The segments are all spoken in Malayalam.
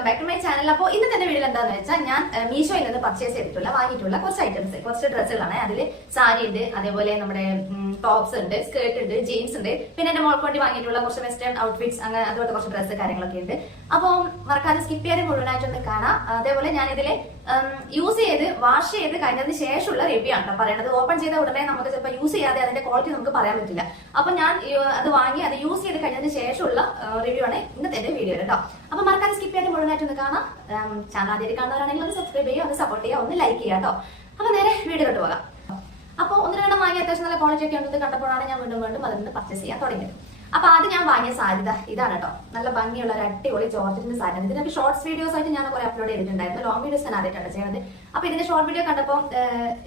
Welcome back to my channel. അപ്പോൾ ഇന്നത്തെ വീഡിയോ എന്താണെന്ന് വെച്ചാൽ ഞാൻ മീഷോയിൽ നിന്ന് പർച്ചേസ് വാങ്ങിയിട്ടുള്ള കുറച്ച് ഐറ്റംസ്, കുറച്ച് ഡ്രസ്സുകളാണ്. അതിൽ സാരി ഉണ്ട്, അതേപോലെ നമ്മുടെ ടോപ്സ് ഉണ്ട്, സ്കേർട്ട് ഉണ്ട്, ജീൻസ് ഉണ്ട്, പിന്നെ എന്റെ മോൾക്ക് വേണ്ടി വാങ്ങിയിട്ടുള്ള കുറച്ച് വെസ്റ്റേൺ ഔട്ട്ഫിറ്റ്സ്, അങ്ങനെ അതുപോലത്തെ കുറച്ച് ഡ്രസ്സ് കാര്യങ്ങളൊക്കെ ഉണ്ട്. അപ്പോൾ മറക്കാതെ സ്കിപ്പ് ചെയ്യാതെ മുഴുവനായിട്ടൊന്ന് കാണാം. അതേപോലെ ഞാൻ ഇതിൽ യൂസ് ചെയ്ത് വാഷ് ചെയ്ത് കഴിഞ്ഞതിന് ശേഷമുള്ള റിവ്യൂ ആണ് പറയുന്നത്. ഓപ്പൺ ചെയ്ത ഉടനെ നമുക്ക് ചിലപ്പോൾ യൂസ് ചെയ്യാതെ അതിന്റെ ക്വാളിറ്റി നമുക്ക് പറയാൻ പറ്റില്ല. അപ്പൊ ഞാൻ അത് വാങ്ങി അത് യൂസ് ചെയ്ത് കഴിഞ്ഞതിന് ശേഷമുള്ള റിവ്യൂ ആണ് ഇന്നത്തെ വീഡിയോ കേട്ടോ. അപ്പൊ മറക്കാതെ സ്കിപ്പ് ചെയ്യാതെ മുഴുവനായിട്ടൊന്ന് കാണാം. ചാനൽ ആദ്യമായിട്ട് കാണുന്നവരാണെങ്കിൽ ഒന്ന് സബ്സ്ക്രൈബ് ചെയ്യുക, ഒന്ന് സപ്പോർട്ട് ചെയ്യുക, ഒന്ന് ലൈക്ക് ചെയ്യുക കേട്ടോ. അപ്പൊ നേരെ വീഡിയോട്ട് പോകാം. അപ്പോൾ ഒന്ന് രണ്ടെണ്ണം വാങ്ങി അത്യാവശ്യം നല്ല ക്വാളിറ്റി ഒക്കെ ഉള്ളത് കണ്ടപ്പോഴാണ് ഞാൻ വീണ്ടും അതിൽ നിന്ന് പർച്ചേസ് ചെയ്യാൻ തുടങ്ങിയത്. അപ്പൊ ആദ്യം ഞാൻ വാങ്ങിയ സാരി ഇതാണ് കേട്ടോ. നല്ല ഭംഗിയുള്ള ഒരു അടിപൊളി ജോർജറ്റിന്റെ സാരി. ഇതിനൊക്കെ ഷോർട്സ് വീഡിയോസ് ആയിട്ട് ഞാൻ കുറെ അപ്ലോഡ് ചെയ്തിട്ടുണ്ടായിരുന്നു. ലോങ് വീഡിയോസ് ഞാൻ ആദ്യമായിട്ടാണ് ചെയ്യുന്നത്. അപ്പൊ ഇതിന്റെ ഷോർട്ട് വീഡിയോ കണ്ടപ്പോൾ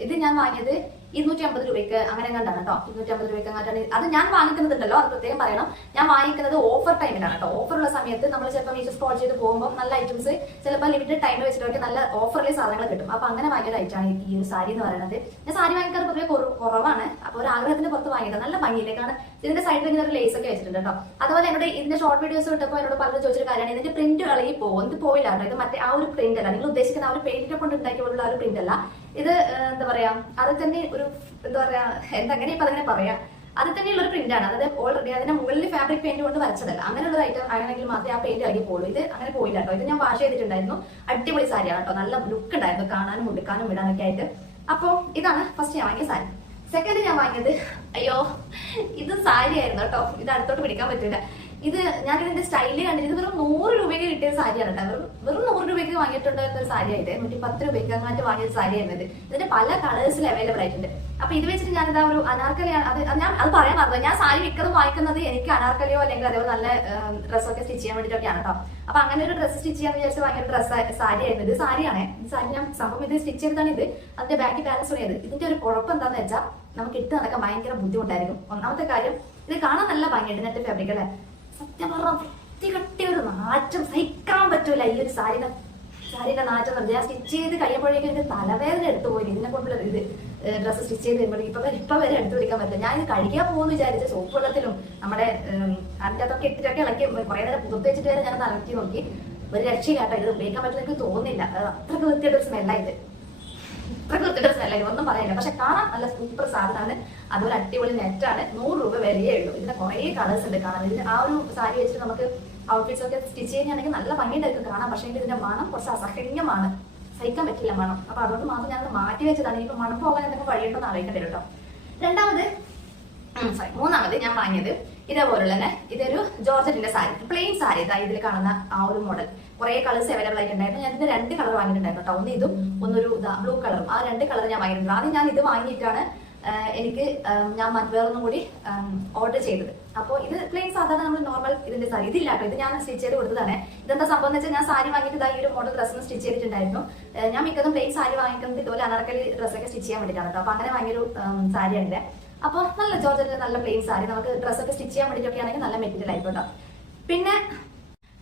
ഇത് ഞാൻ വാങ്ങിയത് 250 രൂപയ്ക്ക് അങ്ങനെ കണ്ടാണ് കേട്ടോ. 250 രൂപയ്ക്ക് അങ്ങാട്ടാണ് അത് ഞാൻ വാങ്ങിക്കുന്നതുണ്ടല്ലോ, അത് പ്രത്യേകം പറയണം. ഞാൻ വാങ്ങിക്കുന്നത് ഓഫർ ടൈമിലാണ് കേട്ടോ. ഓഫറുള്ള സമയത്ത് നമ്മൾ ചിലപ്പോൾ മീഷോ സ്ക്രോൾ ചെയ്ത് പോകുമ്പോൾ നല്ല ഐറ്റംസ് ചിലപ്പോൾ ലിമിറ്റഡ് ടൈമിൽ വെച്ചിട്ടൊക്കെ നല്ല ഓഫറിൽ സാധനങ്ങൾ കിട്ടും. അപ്പൊ അങ്ങനെ വാങ്ങിയ ഐറ്റമാണ് ഈ ഒരു സാരി എന്ന് പറയുന്നത്. ഞാൻ സാരി വാങ്ങിക്കാറ് പൊതുവെ കുറവാണ്. അപ്പൊ ഒരു ആഗ്രഹത്തിന് പുറത്ത് വാങ്ങിയത് നല്ല ഭംഗിയിലേക്കാണ്. ഇതിന്റെ സൈഡിൽ ഇങ്ങനെ ഒരു ലേസ് ഒക്കെ വെച്ചിട്ടുണ്ട് കേട്ടോ. അതുപോലെ എന്നോട് ഇതിന്റെ ഷോർട്ട് വീഡിയോസ് കിട്ടപ്പോൾ എന്നോട് പലരും ചോദിച്ചൊരു കാര്യമാണ്, ഇതിന്റെ പ്രിന്റ് ഇളകി പോകും. ഇത് പോയില്ല കേട്ടോ. ഇത് മറ്റേ ആ ഒരു പ്രിന്റ് അല്ല, നിങ്ങൾ ഉദ്ദേശിക്കുന്ന ആ ഒരു പെയിന്റിനെ കൊണ്ട് ഉണ്ടാക്കിയുള്ള ആ ഒരു പ്രിന്റ് അല്ല. ഇത് എന്താ പറയാ, അത് തന്നെ ഒരു എന്താ പറയാ, എങ്ങനെ ഇപ്പൊ അതങ്ങനെ പറയാ, അത് തന്നെയുള്ള ഒരു പ്രിന്റ് ആണ്. അതായത് ഓൾറെഡി അതിന്റെ മുകളിൽ ഫാബ്രിക് പെയിന്റ് കൊണ്ട് വരച്ചതല്ല. അങ്ങനെയുള്ള ഒരു ഐറ്റം ആണെങ്കിൽ മാത്രമേ ആ പെയിന്റ് ഇളകി പോകുള്ളൂ. ഇത് അങ്ങനെ പോയില്ല കേട്ടോ. ഇത് ഞാൻ വാഷ് ചെയ്തിട്ടുണ്ടായിരുന്നു. അടിപൊളി സാരിയാണ് കേട്ടോ. നല്ല ലുക്ക് ഉണ്ടായിരുന്നു കാണാനും ഉടുക്കാനും ഇടാനൊക്കെ ആയിട്ട്. അപ്പൊ ഇതാണ് ഫസ്റ്റ് ഞാൻ വാങ്ങിയ സാരി. സെക്കൻഡ് ഞാൻ വാങ്ങിയത്, അയ്യോ ഇത് സാരി ആയിരുന്നു കേട്ടോ. ഇത് അടുത്തോട്ട് പിടിക്കാൻ പറ്റില്ല. ഇത് ഞാൻ ഇതിന്റെ സ്റ്റൈല് കണ്ടിട്ട് ഇത് വെറും 100 രൂപയ്ക്ക് കിട്ടിയ സാരിയാണ് കേട്ടോ. വെറും 100 രൂപയ്ക്ക് വാങ്ങിയിട്ടുണ്ടോ എന്നൊരു സാരി ആയിട്ട് 110 രൂപയ്ക്ക് അങ്ങാട്ട് വാങ്ങിയ സാരി ആയിരുന്നത്. ഇതിന്റെ പല കളേഴ്സിൽ അവൈലബിൾ ആയിട്ടുണ്ട്. അപ്പൊ ഇത് വെച്ചിട്ട് ഞാനിതാ ഒരു അനാർക്കലിയാണ് അത് പറയാൻ പറഞ്ഞത്. ഞാൻ സാരി മിക്കതും വാങ്ങിക്കുന്നത് എനിക്ക് അനാർക്കലിയോ അല്ലെങ്കിൽ അതേപോലെ നല്ല ഡ്രസ്സൊക്കെ സ്റ്റിച്ച് ചെയ്യാൻ വേണ്ടിയിട്ടൊക്കെയാണ് കേട്ടോ. അപ്പൊ അങ്ങനെ ഒരു ഡ്രസ്സ് സ്റ്റിച്ച് ചെയ്യാൻ വിചാരിച്ച് വാങ്ങിയ ഡ്രസ്സ് സാരി ആയിരുന്നു. ഇത് സാരിയാണ്. സാരി ഞാൻ സംഭവം ഇത് സ്റ്റിച്ച് ചെയ്താണ്. ഇത് അതിന്റെ ബാക്കി ബാലൻസ് ഉള്ളത്. ഇതിന്റെ ഒരു കുഴപ്പം എന്താണെന്ന് വെച്ചാൽ നമുക്ക് ഇട്ട് നടക്കാൻ ഭയങ്കര ബുദ്ധിമുട്ടായിരിക്കും. ഒന്നാമത്തെ കാര്യം, ഇത് കാണാൻ നല്ല ഭംഗിയുണ്ട്, നെറ്റ് ഫാബ്രിക് അല്ലേ. സത്യം പറഞ്ഞാൽ വൃത്തികെട്ടിയ ഒരു നാറ്റം സഹിക്കാൻ പറ്റൂല ഈ ഒരു സാരിന്റെ നാറ്റം. ഞാൻ സ്റ്റിച്ച് ചെയ്ത് കഴിയുമ്പോഴേക്കും എനിക്ക് തലവേദന എടുത്തു പോയി. ഇതിനെ കൊണ്ടുള്ള ഇത് ഡ്രസ്സ് സ്റ്റിച്ച് ചെയ്ത് കഴിയുമ്പോഴേക്കും ഇപ്പൊ വരെ എടുത്തു പിടിക്കാൻ പറ്റില്ല. ഞാൻ ഇത് കഴിക്കാൻ പോകുമെന്ന് വിചാരിച്ച സോപ്പ് വെള്ളത്തിലും നമ്മുടെ അതിൻ്റെ അതൊക്കെ ഇട്ടിട്ടൊക്കെ ഇളക്കി കുറെ നേരം പുറത്ത് വെച്ചിട്ട് വരെ ഞാൻ ഇളക്കി നോക്കി. ഒരു രക്ഷയില്ലാട്ടോ. ഇത് ഉപയോഗിക്കാൻ പറ്റുന്ന എനിക്ക് തോന്നുന്നില്ല. അത്രയ്ക്ക് വൃത്തിയായിട്ടൊരു സ്മെല്ലായത്. ഒന്നും പറയാനില്ല. പക്ഷെ കാണാൻ നല്ല സൂപ്പർ സാധനമാണ്. അതുപോലെ അടിപൊളി നെറ്റാണ്. 100 രൂപ വിലയേ ഉള്ളൂ. ഇതിന്റെ കുറെ കളേഴ്സ് ഉണ്ട് കാണാൻ. ഇതിന് ആ ഒരു സാരി വെച്ചിട്ട് നമുക്ക് ഔട്ട്ഫിറ്റ്സ് ഒക്കെ സ്റ്റിച്ച് ചെയ്യുകയാണെങ്കിൽ നല്ല ഭംഗിയുണ്ടായിരിക്കും കാണാൻ. പക്ഷേ ഇതിന്റെ മണം കുറച്ച് അസഹ്യമാണ്, സഹിക്കാൻ പറ്റില്ല മണം. അപ്പൊ അതുകൊണ്ട് മാത്രം ഞാനത് മാറ്റി വെച്ചതാണ്. ഇനിയിപ്പോ മണം പോകാൻ എന്തെങ്കിലും വഴിയുണ്ടോ എന്ന് അറിയിക്കേണ്ടി വരും കേട്ടോ. മൂന്നാമത് ഞാൻ വാങ്ങിയത് ഇതേപോലെ തന്നെ ഇതൊരു ജോർജറ്റിന്റെ സാരി, പ്ലെയിൻ സാരി. ഇതിൽ കാണുന്ന ആ ഒരു മോഡൽ കുറെ കളേഴ്സ് അവൈലബിൾ ആയിട്ടുണ്ടായിരുന്നു. ഞാൻ ഇതിന്റെ 2 കളർ വാങ്ങിയിട്ടുണ്ടായിരുന്നു കേട്ടോ. ഒന്ന് ഇതും ഒന്നൊരു ബ്ലൂ കളറും. ആ 2 കളർ ഞാൻ വാങ്ങിയിട്ടുണ്ട്. ആദ്യം ഞാൻ ഇത് വാങ്ങിയിട്ടാണ് എനിക്ക് ഞാൻ വേറൊന്നും കൂടി ഓർഡർ ചെയ്തത്. അപ്പോൾ ഇത് പ്ലെയിൻ സാധാരണ നമ്മൾ നോർമൽ ഇതിന്റെ സാരി. ഇതില്ല കേട്ടോ. ഇത് ഞാൻ സ്റ്റിച്ച് ചെയ്ത് കൊടുത്തതാണ്. ഇതെന്താ സംഭവം എന്ന് വെച്ചാൽ ഞാൻ സാരി വാങ്ങിയിട്ട് ഈ ഒരു മോഡൽ ഡ്രസ്സിന് സ്റ്റിച്ച് ചെയ്തിട്ടുണ്ടായിരുന്നു. ഞാൻ മിക്കതും പ്ലെയിൻ സാരി വാങ്ങിക്കുന്നത് ഇതുപോലെ അനാർക്കലി ഡ്രസ്സൊക്കെ സ്റ്റിച്ച് ചെയ്യാൻ വേണ്ടിയിട്ടാണ് കേട്ടോ. അപ്പൊ അങ്ങനെ വാങ്ങിയൊരു സാരിയാണിത്. അപ്പൊ നല്ല ജോർജറ്റ് നല്ല പ്ലെയിൻ സാരി നമുക്ക് ഡ്രസ്സൊക്കെ സ്റ്റിച്ച് ചെയ്യാൻ വേണ്ടിയിട്ടൊക്കെ ആണെങ്കിൽ നല്ല മെറ്റീരിയൽ ആയിക്കോട്ടോ.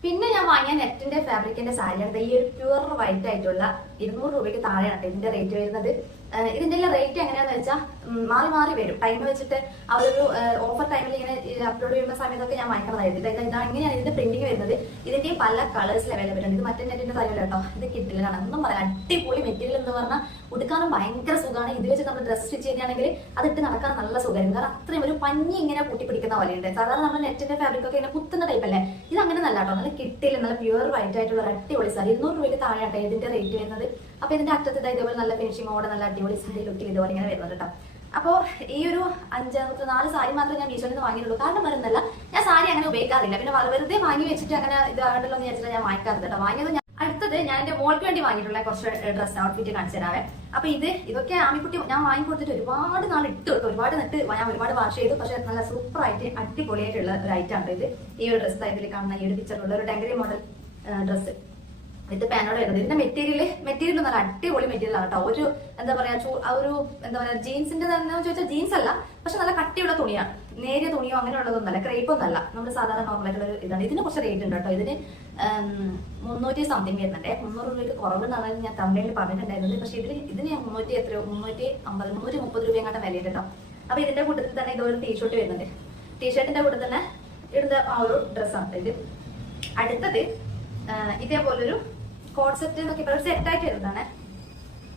പിന്നെ ഞാൻ വാങ്ങിയ നെറ്റിന്റെ ഫാബ്രിക്കിന്റെ സാരിയാണ്. ഈ ഒരു പ്യുവർ വൈറ്റ് ആയിട്ടുള്ള 200 രൂപയ്ക്ക് താഴെയാണ് ഇതിന്റെ റേറ്റ് വരുന്നത്. ഇതിന്റെ റേറ്റ് എങ്ങനെയാന്ന് വെച്ചാൽ മാറി വരും. ടൈം വെച്ചിട്ട് ആ ഒരു ഓഫർ ടൈമിൽ ഇങ്ങനെ അപ്ലോഡ് ചെയ്യുന്ന സമയത്തൊക്കെ ഞാൻ വാങ്ങിക്കുന്നതായിരുന്നു. ഇതാണ് ഇങ്ങനെയാണ് ഇതിന്റെ പ്രിന്റിങ് വരുന്നത്. ഇതിന്റെയും പല കളേഴ്സിൽ അവൈലബിൾ ഉണ്ട്. ഇത് മറ്റേ നെറ്റിന്റെ സാരി കേട്ടോ. ഇത് കിട്ടില്ല. ഒന്നും പറയാം, അടിപൊളി മെറ്റീരിയൽ എന്ന് പറഞ്ഞാൽ ഉടുക്കാനും ഭയങ്കര സുഖമാണ്. ഇത് വെച്ച് നമ്മൾ ഡ്രസ് സ്റ്റിച്ച് ചെയ്യുകയാണെങ്കിൽ അത് ഇട്ട് നടക്കാൻ നല്ല സുഖമായിരുന്നു. കാരണം അത്രയും ഒരു പഞ്ഞി ഇങ്ങനെ കൂട്ടിപ്പിടിക്കുന്ന പോലെയുണ്ട്. സാധാരണ നമ്മൾ നെറ്റിന്റെ ഫാബ്രിക് ഒക്കെ ഇങ്ങനെ കുത്തുന്ന ടൈപ്പ് അല്ലേ. ഇത് അങ്ങനെ നല്ല കേട്ടോ. നല്ല കിട്ടില്ല. നല്ല പ്യുവർ വൈറ്റ് ആയിട്ടുള്ള അടിപൊളി സാരി 200 രൂപയ്ക്ക് താഴെയാട്ടോ ഇതിന്റെ റേറ്റ് വരുന്നത്. അപ്പൊ ഇതിന്റെ അറ്റത്ത് ഇതേപോലെ നല്ല ഫിനിഷിങ്ങോടെ നല്ല അടിപൊളി സാരി ലുക്കിൽ ഇതുപോലെ ഇങ്ങനെ വരുന്നത് കേട്ടോ. അപ്പോൾ ഈ ഒരു 4 സാരി മാത്രമേ ഞാൻ മീഷോയിൽ നിന്ന് വാങ്ങിയുള്ളൂ. കാരണം വരുന്നല്ല, ഞാൻ സാരി അങ്ങനെ ഉപയോഗിക്കാറില്ല. പിന്നെ വെറുതെ വാങ്ങി വെച്ചിട്ട് അങ്ങനെ ഇതാകണ്ടല്ലോ എന്ന് വിചാരിച്ചിട്ട് ഞാൻ വാങ്ങിക്കാറില്ല കേട്ടോ. വാങ്ങിയത് അടുത്തത് ഞാൻ എന്റെ മോൾക്ക് വേണ്ടി വാങ്ങിയിട്ടുള്ള കുറച്ച് ഡ്രസ് ഔട്ട്ഫിറ്റ് കാണിച്ചു തരാവേ. അപ്പൊ ഇതൊക്കെ ആമിക്കുട്ടി ഞാൻ വാങ്ങിക്കൊടുത്തിട്ട് ഒരുപാട് നാൾ ഇട്ട് കൊടുത്തു. ഒരുപാട് ഞാൻ ഒരുപാട് വാഷ് ചെയ്തു. പക്ഷെ നല്ല സൂപ്പർ ആയിട്ട് അടിപൊളിയായിട്ടുള്ള ഒരു ഐറ്റം ആണ് ഇത്. ഈ ഒരു ഡ്രസ് ഇതിൽ കാണുന്ന ഈ ഒരു പിക്ചറിലുള്ള ഒരു ഡെങ്കറി മോഡൽ ഡ്രസ്സ് വിത്ത് പാനോട് വരുന്നത്. ഇതിന്റെ മെറ്റീരിയൽ നല്ല അടിപൊളി മെറ്റീരിയൽ ആണ് കേട്ടോ. ഒരു എന്താ പറയാ ജീൻസിന്റെ തന്നെ ചോദിച്ചാൽ ജീൻസ് അല്ല, പക്ഷെ നല്ല കട്ടിയുള്ള തുണിയാണ്. നേരിയ തുണിയോ അങ്ങനെയുള്ളതൊന്നല്ല, ക്രേപ്പൊന്നല്ല. നമ്മൾ സാധാരണ നോർമൽ ആയിട്ടുള്ള ഇതാണ്. ഇതിന് കുറച്ച് റേറ്റ് ഉണ്ട് കേട്ടോ. ഇതിന് 300 സംതിങ് വരുന്നുണ്ട്. 300 രൂപയ്ക്ക് കുറവെന്നാണ് ഞാൻ തമിഴിൽ പറഞ്ഞിട്ടുണ്ടായിരുന്നത്. പക്ഷെ ഇതിന് 330 രൂപയെങ്ങാട്ടും വിലയുണ്ട് കേട്ടോ. അപ്പൊ ഇതിന്റെ കൂട്ടത്തിൽ തന്നെ ഇതൊരു ടീഷർട്ട് വരുന്നുണ്ട്. ടീഷർട്ടിന്റെ കൂട്ടത്തിൽ തന്നെ ഇടുന്ന ആ ഒരു ഡ്രസ്സാണ് ഇത്. അടുത്തത് ഇതേപോലൊരു കോഡ് സെറ്റ് എന്നൊക്കെ ഒരു സെറ്റായിട്ട് വരുന്നതാണ്.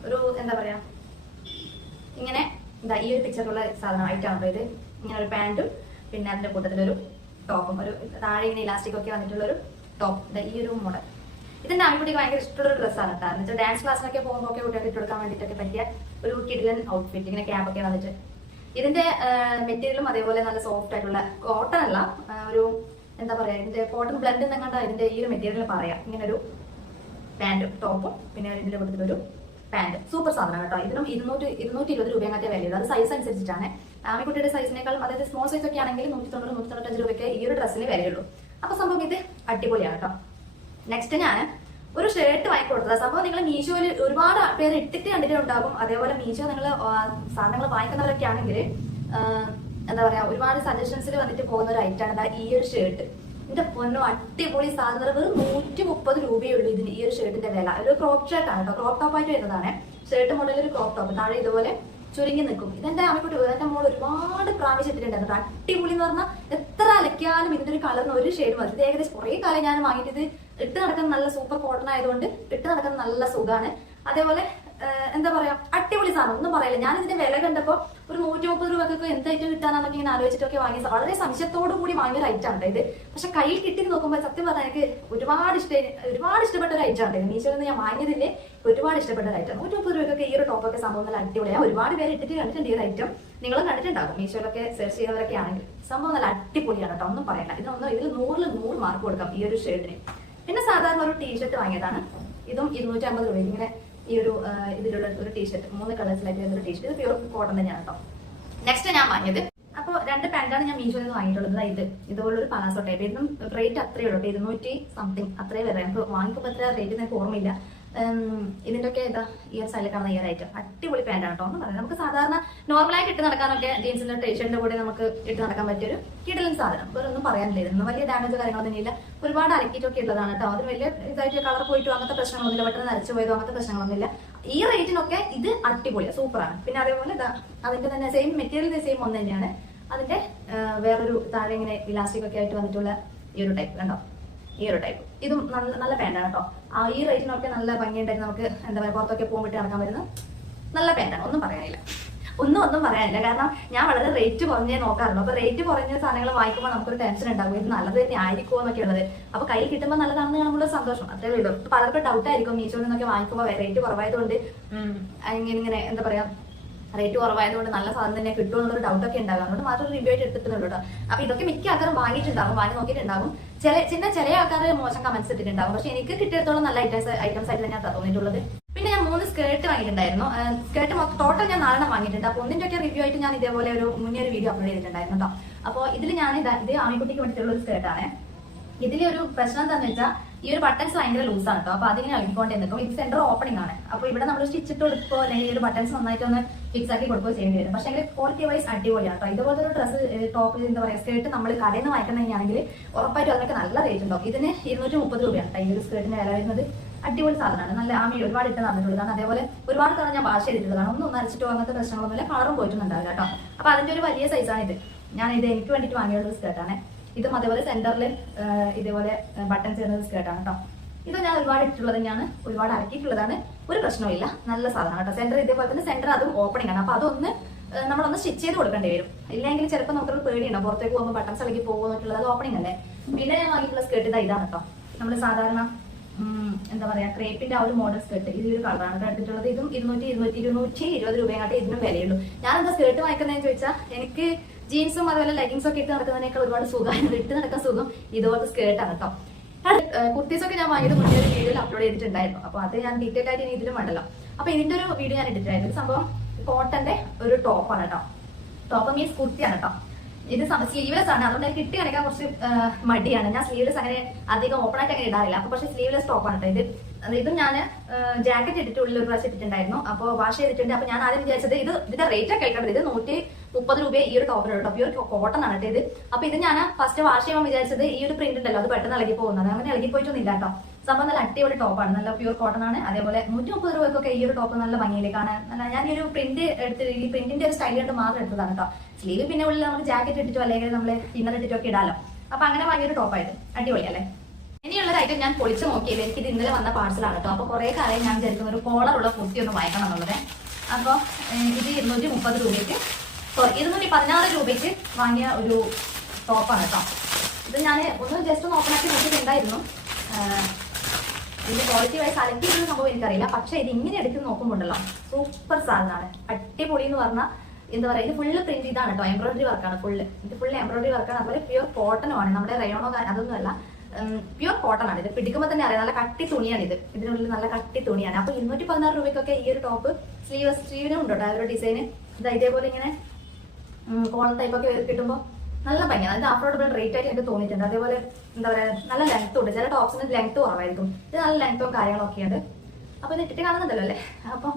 ഒരു എന്താ പറയാ, ഇങ്ങനെ എന്താ ഈ ഒരു പിക്ചറിലുള്ള സാധനം ആയിട്ടാണല്ലോ ഇത്. ഇങ്ങനെ ഒരു പാന്റും പിന്നെ അതിന്റെ കൂട്ടത്തിലൊരു ടോപ്പും, ഒരു താഴെ ഇങ്ങനെ ഇലാസ്റ്റിക് ഒക്കെ വന്നിട്ടുള്ള ഒരു ടോപ്പ്. ഈ ഒരു മോഡൽ ഇതിന്റെ ആൺകുട്ടിക്ക് ഭയങ്കര ഇഷ്ടമുള്ള ഒരു ഡ്രസ്സാണ് കേട്ടോ. എന്ന് വെച്ചാൽ ഡാൻസ് ക്ലാസ്സിനൊക്കെ പോകുമ്പോൾ ഒക്കെ കുട്ടികൾക്ക് ഇട്ട് കൊടുക്കാൻ വേണ്ടിയിട്ടൊക്കെ പറ്റിയ ഒരു കിഡിലൻ ഔട്ട്ഫിറ്റ്. ഇങ്ങനെ ക്യാബ് ഒക്കെ വന്നിട്ട് ഇതിന്റെ മെറ്റീരിയലും അതേപോലെ നല്ല സോഫ്റ്റ് ആയിട്ടുള്ള കോട്ടൺ അല്ല, ഒരു എന്താ പറയാ, ഇതിന്റെ കോട്ടൺ ബ്ലെൻഡ് എന്നങ്ങാണ്ട് ഇതിന്റെ ഈ ഒരു മെറ്റീരിയൽ പറയാം. ഇങ്ങനെ ഒരു പാന്റും ടോപ്പും പിന്നെ ഇതിന്റെ കൊടുത്തിട്ടൊരു പാന്റ്. സൂപ്പർ സാധനം കേട്ടോ. ഇതിനും 220 രൂപയൊക്കെ വിലയുള്ളൂ. അത് സൈസ് അനുസരിച്ചിട്ടാണ്. ആമിക്കുട്ടിയുടെ സൈസിനേക്കാളും, അതായത് സ്മോൾ സൈസ് ഒക്കെ ആണെങ്കിൽ 190-195 രൂപയ്ക്ക് ഈ ഒരു ഡ്രസ്സിന് വിലയുള്ളൂ. അപ്പൊ സംഭവം ഇത് അടിപൊളിയാണ് കേട്ടോ. നെക്സ്റ്റ് ഞാൻ ഒരു ഷർട്ട് വാങ്ങിക്കൊടുത്തത്. സംഭവം നിങ്ങൾ മീഷോയിൽ ഒരുപാട് പേര് ഇട്ടിട്ട് കണ്ടിട്ടുണ്ടാകും. അതേപോലെ മീഷോ നിങ്ങൾ സാധനങ്ങൾ വാങ്ങിക്കുന്നവരൊക്കെ ആണെങ്കിൽ എന്താ പറയാ, ഒരുപാട് സജഷൻസിൽ വന്നിട്ട് പോകുന്ന ഒരു ഐറ്റാണ് ഈ ഒരു ഷർട്ട്. എന്റെ പൊന്നോ, അടിപൊളി സാധനം. വെറും 130 രൂപയേ ഉള്ളൂ ഇതിന്. ഈ ഒരു ഷർട്ടിന്റെ വില. ഒരു ക്രോപ്പ് ഷർട്ടാണ് കേട്ടോ, ക്രോപ്പ് ടോപ്പ് ആയിട്ട് വരുന്നതാണ്. ഷർട്ട് മോഡൽ ഒരു ക്രോപ്പ് ടോപ്പ്, താഴെ ഇതുപോലെ ചുരുങ്ങി നിൽക്കും. ഇതെന്റെ അമ്മക്കൂട്ടി എന്റെ മോൾ ഒരുപാട് പ്രാവശ്യം ഇട്ടിട്ടുണ്ടായിരുന്നു. അടിപൊളി എന്ന് പറഞ്ഞാൽ എത്ര അലക്കിയാലും ഇതിന്റെ ഒരു കളറിന് ഒരു ഷെയ്ഡ് മതി. ഇത് ഏകദേശം കുറെ കാലം ഞാൻ വാങ്ങിയിട്ട് ഇത് ഇട്ട് നടക്കാൻ നല്ല സൂപ്പർ കോട്ടൺ ആയതുകൊണ്ട് ഇട്ട് നടക്കാൻ നല്ല സുഖമാണ്. അതേപോലെ എന്താ പറയാ, അടിപൊളി സാധനം, ഒന്നും പറയില്ല. ഞാൻ ഇതിന്റെ വില കണ്ടപ്പോ ഒരു 130 രൂപക്കൊക്കെ എന്തായിട്ട് കിട്ടാനാന്നൊക്കെ ഇങ്ങനെ ആലോചിച്ചിട്ടൊക്കെ വാങ്ങിയ വളരെ സംശയത്തോടു കൂടി വാങ്ങിയ ഒരു ഐറ്റം ആണ് ഇത്. പക്ഷെ കയ്യിൽ കിട്ടി നോക്കുമ്പോൾ സത്യം പറഞ്ഞാൽ എനിക്ക് ഒരുപാട് ഇഷ്ടപ്പെട്ട ഒരു ഐറ്റം ആണ്. മീശോയിൽ നിന്ന് ഞാൻ വാങ്ങിയതില്ലേ ഒരുപാട് ഇഷ്ടപ്പെട്ട ഒരു ഐറ്റം. 130 രൂപക്കൊക്കെ ഈ ഒരു ടോപ്പൊക്കെ സംഭവം നല്ല അടിപൊളിയാണ്. ഒരുപാട് പേര് ഇട്ടിട്ട് കണ്ടിട്ടുണ്ട് ഈ ഒരു ഐറ്റം. നിങ്ങളും കണ്ടിട്ടുണ്ടാകും മീശോയിലൊക്കെ സെർച്ച് ചെയ്യുന്നവരൊക്കെ ആണെങ്കിൽ. സംഭവം നല്ല അടിപൊളിയാണ് കേട്ടോ, ഒന്നും പറയണ്ട. ഇതിൽ 100 മാർക്ക് കൊടുക്കാം ഈ ഒരു ഷർട്ടിന്. പിന്നെ സാധാരണ ഒരു ടീഷർട്ട് വാങ്ങിയതാണ്. ഇതും 250 രൂപ. ഇങ്ങനെ ഈ ഒരു ഇതിലുള്ള ഒരു ടീഷർട്ട്, 3 കളേഴ്സിലായിട്ട് വരുന്ന ഒരു ടീഷർട്ട്. ഇത് പ്യൂർ കോട്ടൺ തന്നെയാണ് കേട്ടോ. നെക്സ്റ്റ് ഞാൻ വാങ്ങിയത്, അപ്പോൾ 2 പാന്റാണ് ഞാൻ മീഷോയിൽ നിന്ന് വാങ്ങിയിട്ടുള്ളത്. ഇതുപോലൊരു പലാസോ ടൈപ്പ്. ഇതും റേറ്റ് അത്രയേ ഉള്ളൂ, 200 സംതിങ് അത്രേ വരാം. നമുക്ക് വാങ്ങിക്കുമ്പോൾ എത്ര റേറ്റ് എനിക്ക് ഓർമ്മയില്ല. ഇതിന്റെ ഒക്കെ ഇതാ ഈ ഒരു സൈഡിൽ കാണുന്ന ഈ ഒരു ഐറ്റം അടിപൊളി പാന്റാണ് കേട്ടോ. ഒന്നും പറയാം, നമുക്ക് സാധാരണ നോർമലായിട്ട് ഇട്ട് നടക്കാനൊക്കെ ജീൻസിന്റെ ടീഷർട്ടിന്റെ കൂടെ നമുക്ക് ഇട്ട് നടക്കാൻ പറ്റിയൊരു കിടലൻ സാധനം. വേറെ ഒന്നും പറയാനില്ല. ഇതിന് വലിയ ഡാമേജോ കാര്യങ്ങളൊന്നും ഇല്ല. ഒരുപാട് അലക്കിയിട്ടൊക്കെ ഉള്ളതാണ് കേട്ടോ. അതിന് വലിയ ഇതായിട്ട് കളർ പോയിട്ടോ അങ്ങനത്തെ പ്രശ്നങ്ങളൊന്നുമില്ല, പെട്ടെന്ന് നരച്ചു പോയതോ അങ്ങനത്തെ പ്രശ്നങ്ങളൊന്നുമില്ല. ഈ റേറ്റിനൊക്കെ ഇത് അടിപൊളിയാണ്, സൂപ്പറാണ്. പിന്നെ അതേപോലെ അതിന്റെ തന്നെ സെയിം മെറ്റീരിയൽ സെയിം ഒന്ന് തന്നെയാണ്. അതിന്റെ വേറൊരു താഴെ ഇങ്ങനെ ഇലാസ്റ്റിക് ഒക്കെ ആയിട്ട് വന്നിട്ടുള്ള ഈ ഒരു ടൈപ്പ് കണ്ടോ, ഈ ഒരു ടൈപ്പ്. ഇതും നല്ല പാന്റാണ് കേട്ടോ. ഈ റേറ്റിനൊക്കെ നല്ല ഭംഗിയുണ്ടായിരുന്നു. നമുക്ക് എന്താ പറയുക, പുറത്തൊക്കെ പോകുമ്പോഴേ നടക്കാൻ പറ്റുന്ന നല്ല പാന്റാണ്. ഒന്നും പറയാനില്ല, ഒന്നും പറയാനില്ല. കാരണം ഞാൻ വളരെ റേറ്റ് കുറഞ്ഞേ നോക്കാറുള്ളൂ. അപ്പൊ റേറ്റ് കുറഞ്ഞ സാധനങ്ങൾ വാങ്ങിക്കുമ്പോൾ നമുക്കൊരു ടെൻഷൻ ഉണ്ടാകും, ഇത് നല്ലത് തന്നെ ആയിരിക്കുമോ എന്നൊക്കെ ഉള്ളത്. അപ്പൊ കയ്യിൽ കിട്ടുമ്പോൾ നല്ലതാണെന്ന് കാണുമ്പോൾ സന്തോഷം, അത്രേ ഉള്ളൂ. പലർക്കും ഡൗട്ട് ആയിരിക്കും മീഷോയിൽ നിന്നൊക്കെ വാങ്ങിക്കുമ്പോൾ റേറ്റ് കുറവായതുകൊണ്ട് ഇങ്ങനെ എന്താ പറയാ, റേറ്റ് കുറവായതുകൊണ്ട് നല്ല സാധനം തന്നെ കിട്ടുമോ എന്നുള്ളൊരു ഡൗട്ടൊക്കെ ഉണ്ടാകും. അതുകൊണ്ട് മാത്രം റിവ്യൂ ആയിട്ട് എടുത്തിട്ടുള്ളൂ കേട്ടോ. അപ്പൊ ഇതൊക്കെ മിക്ക ആൾക്കാരും വാങ്ങിയിട്ടുണ്ടാകും, വാങ്ങി നോക്കിയിട്ടുണ്ടാകും. ചില ആൾക്കാർ മോശം കമന്റ്സ് ഇട്ടിട്ടുണ്ടാകും. പക്ഷെ എനിക്ക് കിട്ടിയിടത്തോളം നല്ല ഐറ്റംസ് ആയിട്ട് ഞാൻ തോന്നിയിട്ടുള്ളത്. പിന്നെ ഞാൻ 3 സ്കേർട്ട് വാങ്ങിയിട്ടുണ്ടായിരുന്നു. സ്കേർട്ട് ടോട്ടൽ ഞാൻ 4 വാങ്ങിയിട്ടുണ്ട്. അപ്പൊ ഒന്നിന്റെ ഒക്കെ റിവ്യൂ ആയിട്ട് ഞാൻ ഇതേപോലെ മുന്നേ ഒരു വീഡിയോ അപ്ലോഡ് ചെയ്തിട്ടുണ്ടായിരുന്നു കേട്ടോ. അപ്പോൾ ഇതിൽ ഞാൻ ഇത് ആമിക്കുട്ടിക്ക് വേണ്ടിയിട്ടുള്ള ഒരു സ്കേർട്ടാണ്. ഇതിലൊരു പ്രശ്നം എന്താണെന്ന് വെച്ചാൽ ഈ ഒരു ബട്ടൺസ് ഭയങ്കര ലൂസാണ് കേട്ടോ. അപ്പൊ അതിങ്ങനെ ഇളകിക്കൊണ്ടേ നിൽക്കും. ഇത് സെന്റർ ഓപ്പണിംഗ് ആണ്. അപ്പൊ ഇവിടെ നമ്മൾ സ്റ്റിച്ചിട്ട് കൊടുക്കുകയോ അല്ലെങ്കിൽ ഈ ഒരു ബട്ടൺസ് നന്നായിട്ട് ഒന്ന് ഫിക്സ് ആക്കി കൊടുക്കുകയോ ചെയ്യേണ്ടി വരും. പക്ഷേ ക്വാളിറ്റി വൈസ് അടിപൊളിയാണ് കേട്ടോ. ഇതുപോലത്തെ ഒരു ഡ്രസ്സ് ടോപ്പ് എന്താ പറയുക, സ്കേർട്ട് നമ്മൾ കടയിൽ നിന്ന് വാങ്ങിക്കണമെങ്കിൽ ഉറപ്പായിട്ടും അതിനൊക്കെ നല്ല റേറ്റ് ഉണ്ടാവും. ഇതിന് 230 രൂപയാണ് കേട്ടോ ഈ ഒരു സ്കേർട്ടിന്റെ വില വരുന്നത്. അടിപൊളി സാധനമാണ്. നല്ല ആമി ഒരുപാട് ഇട്ട് നടന്നിട്ടുള്ളതാണ്. അതേപോലെ ഒരുപാട് തവണ ഞാൻ വാഷ് ചെയ്തിട്ടുള്ളതാണ്. ഒന്നും അരച്ചിട്ടോ അങ്ങനത്തെ പ്രശ്നങ്ങളൊന്നുമില്ല. കളറും പോയിട്ടുണ്ടാവില്ല കേട്ടോ. അപ്പൊ അതിന്റെ ഒരു വലിയ സൈസാണ് ഇത്. ഇത് എനിക്ക് വേണ്ടിയിട്ട് വാങ്ങിയുള്ള ഒരു സ്കേർട്ടാണ്. ഇതും അതേപോലെ സെന്ററിൽ ഇതേപോലെ ബട്ടൺസ് ചെയ്യുന്ന ഒരു സ്കേർട്ടാണ് കേട്ടോ. ഇത് ഞാൻ ഒരുപാട് ഇട്ടിട്ടുള്ളത് തന്നെയാണ്, ഒരുപാട് അരക്കിയിട്ടുള്ളതാണ്. ഒരു പ്രശ്നമില്ല, നല്ല സാധനം കേട്ടോ. സെന്റർ ഇതേപോലെ തന്നെ സെന്റർ അതും ഓപ്പണിംഗ് ആണ്. അപ്പൊ അതൊന്ന് നമ്മളൊന്ന് സ്റ്റിച്ച് ചെയ്ത് കൊടുക്കേണ്ടി വരും. ഇല്ലെങ്കിൽ ചിലപ്പോൾ നമുക്കൊരു പേടിയുണ്ടാവും, പുറത്തേക്ക് പോകുമ്പോൾ ബട്ടൺസ് ഇളകി പോകുന്നിട്ടുള്ളത്. അത് ഓപ്പണിംഗ് അല്ലേ. പിന്നെ ഞാൻ വാങ്ങിയിട്ടുള്ള സ്കേർട്ട് ഇതാണ് കേട്ടോ. നമ്മൾ സാധാരണ എന്താ പറയാ, ക്രേപ്പിന്റെ ആ ഒരു മോഡൽ സ്കേർട്ട്. ഇത് ഒരു കളറാണ് എടുത്തിട്ടുള്ളത്. ഇതും 220 രൂപയായിട്ട് ഇതിനും വിലയുള്ളൂ. ഞാൻ എന്താ സ്കേർട്ട് വാങ്ങിക്കുന്നതെന്ന് ചോദിച്ചാൽ, എനിക്ക് ജീൻസും അതുപോലെ ലെഗിൻസും ഒക്കെ ഇട്ട് നടക്കുന്നതിനേക്കാൾ ഒരുപാട് സുഖമാണ്, ഇട്ട് നടക്കാൻ സുഖം ഇതുപോലത്തെ സ്കേർട്ടാണ് കേട്ടോ. കുർത്തീസൊക്കെ ഞാൻ വാങ്ങിയത് മുന്നേ ഒരു വീഡിയോയിൽ അപ്ലോഡ് ചെയ്തിട്ടുണ്ടായിരുന്നു. അപ്പൊ അത് ഞാൻ ഡീറ്റെയിൽ ആയിട്ട് ഇനി ഇതിലും ഉണ്ടല്ലോ. അപ്പൊ ഇതിന്റെ ഒരു വീഡിയോ ഞാൻ ഇട്ടിട്ടുണ്ടായിരുന്നു. ഇത് സംഭവം കോട്ടന്റെ ഒരു ടോപ്പാണ് കേട്ടോ. ടോപ്പ് മീൻസ് കുർത്തിയാണ് കേട്ടോ. ഇത് സ്ലീവ്ലെസ് ആണ്. അതുകൊണ്ട് എനിക്ക് ഇട്ട് കാണിക്കാൻ കുറച്ച് മടിയാണ്. ഞാൻ സ്ലീവ്ലെസ് അങ്ങനെ അധികം ഓപ്പൺ ആയിട്ട് അങ്ങനെ ഇടാറില്ല. അപ്പൊ പക്ഷേ സ്ലീവ്ലെസ് ടോപ്പാണ് കേട്ടോ ഇത്. ഇതും ഞാൻ ജാക്കറ്റ് ഇട്ടിട്ട് ഉള്ളിൽ ഒരു പ്രാവശ്യം ഇട്ടിട്ടുണ്ടായിരുന്നു. അപ്പോൾ വാഷ് ചെയ്തിട്ടുണ്ട്. അപ്പൊ ഞാൻ ആദ്യം വിചാരിച്ചത് ഇതിന്റെ റേറ്റ് ഒക്കെ കേൾക്കേണ്ടത് ഇത് 130 രൂപ ഈ ഒരു ടോപ്പിന് കേട്ടോ. പ്യൂർ കോട്ടൺ ആണ് കേട്ടോ ഇത്. അപ്പൊ ഇത് ഞാൻ ഫസ്റ്റ് വാഷ് ചെയ്യുമ്പോൾ വിചാരിച്ചത് ഈ ഒരു പ്രിന്റ് ഉണ്ടല്ലോ അത് പെട്ടെന്ന് ഇളകി പോകുന്നത്. അങ്ങനെ ഇളകി പോയിട്ടൊന്നും ഇല്ല കേട്ടോ. സംഭവം നല്ല അടിപൊളി ടോപ്പാണ്, നല്ല പ്യൂർ കോട്ടൺ ആണ്. അതേപോലെ 130 രൂപയ്ക്കൊക്കെ ഈ ഒരു ടോപ്പ് നല്ല ഭംഗിയിലേക്കാണ്. ഞാൻ ഈ ഒരു പ്രിന്റ് എടുത്ത് ഈ പ്രിന്റിന്റെ ഒരു സ്റ്റൈൽ കൊണ്ട് മാത്രം എടുത്തതാണ് കേട്ടോ. സ്ലീവ് പിന്നെ ഉള്ളിൽ നമുക്ക് ജാക്കറ്റ് ഇട്ടിട്ടോ അല്ലെങ്കിൽ നമ്മൾ ഇന്നർ ഇട്ടിട്ടോ ഒക്കെ ഇടാലോ. അപ്പൊ അങ്ങനെ വാങ്ങിയൊരു ടോപ്പായിട്ട് അടിപൊളിയല്ലേ. ഇനിയുള്ളൊരു ഐറ്റം ഞാൻ പൊളിച്ചു നോക്കിയില്ല, എനിക്കിത് ഇന്നലെ വന്ന പാഴ്സലാണ് കേട്ടോ. അപ്പൊ കുറെ കാലം ഞാൻ വിചാരിക്കുന്ന ഒരു കോളറുള്ള കുർത്തി ഒന്ന് വാങ്ങിക്കണം എന്നുള്ളത്. അപ്പൊ ഇത് 230 രൂപയ്ക്ക് 216 രൂപയ്ക്ക് വാങ്ങിയ ഒരു ടോപ്പാണ് കേട്ടോ. ഇത് ഞാൻ ഒന്ന് ജസ്റ്റ് നോക്കണാക്കി നോക്കിയിട്ടുണ്ടായിരുന്നു. ഇതിന്റെ ക്വാളിറ്റി വൈസ് സെലക്ട് ചെയ്യുന്ന സംഭവം എനിക്കറിയില്ല. പക്ഷെ ഇത് ഇങ്ങനെ എടുത്ത് നോക്കുമ്പോണ്ടല്ലോ സൂപ്പർ സാധനമാണ്. അടിപൊളി എന്ന് പറഞ്ഞാൽ എന്താ പറയുക, ഇത് ഫുള്ള് പ്രിന്റ് ഇതാണ് കേട്ടോ. എംബ്രോയിഡറി വർക്കാണ് ഫുള്ള്. ഇത് ഫുള്ള് എംബ്രോയിഡറി വർക്കാണ്. അതുപോലെ പ്യൂർ കോട്ടനും ആണ്, നമ്മുടെ റയോണോ അതൊന്നുമല്ല, പ്യൂർ കോട്ടൺ ആണ്. ഇത് പിടിക്കുമ്പോൾ തന്നെ അറിയാം, നല്ല കട്ടി തുണിയാണ് ഇത്. ഇതിനുള്ളിൽ നല്ല കട്ടി തുണിയാണ്. അപ്പൊ 216 രൂപയ്ക്കൊക്കെ ഈ ഒരു ടോപ്പ് സ്ലീവിനും ഉണ്ട് കേട്ടോ. ഒരു ഡിസൈന് ഇതേപോലെ ഇങ്ങനെ കോളർ ടൈപ്പ് ഒക്കെ കിട്ടുമ്പോൾ നല്ല ഭംഗിയാണ്. അത് അഫോർഡബിൾ റേറ്റ് ആയിട്ട് എനിക്ക് തോന്നിയിട്ടുണ്ട്. അതേപോലെ എന്താ പറയാ, നല്ല ലെങ്ത്തും ഉണ്ട്. ചില ടോപ്സിന് ലെങ്ത്ത് കുറവായിരിക്കും, ഇത് നല്ല ലെങ്ത്തും കാര്യങ്ങളൊക്കെ ഉണ്ട്. അപ്പൊ ഇത് ഇട്ടിട്ട് കാണുന്നുണ്ടല്ലോ അല്ലേ. അപ്പൊ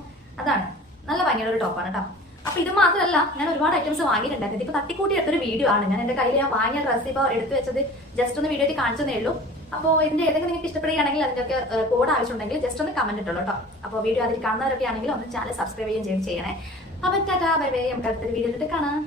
അതാണ് നല്ല ഭംഗിയുള്ള ഒരു ടോപ്പാണ് കേട്ടോ. അപ്പൊ ഇത് മാത്രമല്ല, ഞാൻ ഒരുപാട് ഐറ്റംസ് വാങ്ങിയിട്ടുണ്ടായിരുന്നു. ഇപ്പൊ തട്ടിക്കൂട്ടി എടുത്തൊരു വീഡിയോ ആണ്. ഞാൻ എന്റെ കയ്യിൽ ഞാൻ വാങ്ങിയ ഡ്രസ്സ് ഇപ്പൊ എടുത്തു വെച്ചത് ജസ്റ്റ് ഒന്ന് വീഡിയോ കാണിച്ചതേ ഉള്ളൂ. അപ്പോൾ ഇതിന്റെ ഏതൊക്കെ നിങ്ങൾക്ക് ഇഷ്ടപ്പെടുകയാണെങ്കിൽ അതിന്റെയൊക്കെ കോഡ് ആവശ്യമുണ്ടെങ്കിൽ ജസ്റ്റ് ഒന്ന് കമന്റ് ഇട്ടുള്ളൂ കേട്ടോ. അപ്പോൾ വീഡിയോ അതിൽ കാണുന്നവരൊക്കെ ആണെങ്കിൽ ഒന്ന് ചാനൽ സബ്സ്ക്രൈബ് ചെയ്യുകയും ചെയ്യണേ. അപ്പൊ ടാറ്റാ ബൈ ബൈ, നമുക്ക് അടുത്തൊരു വീഡിയോയിലിട്ട് കാണാം.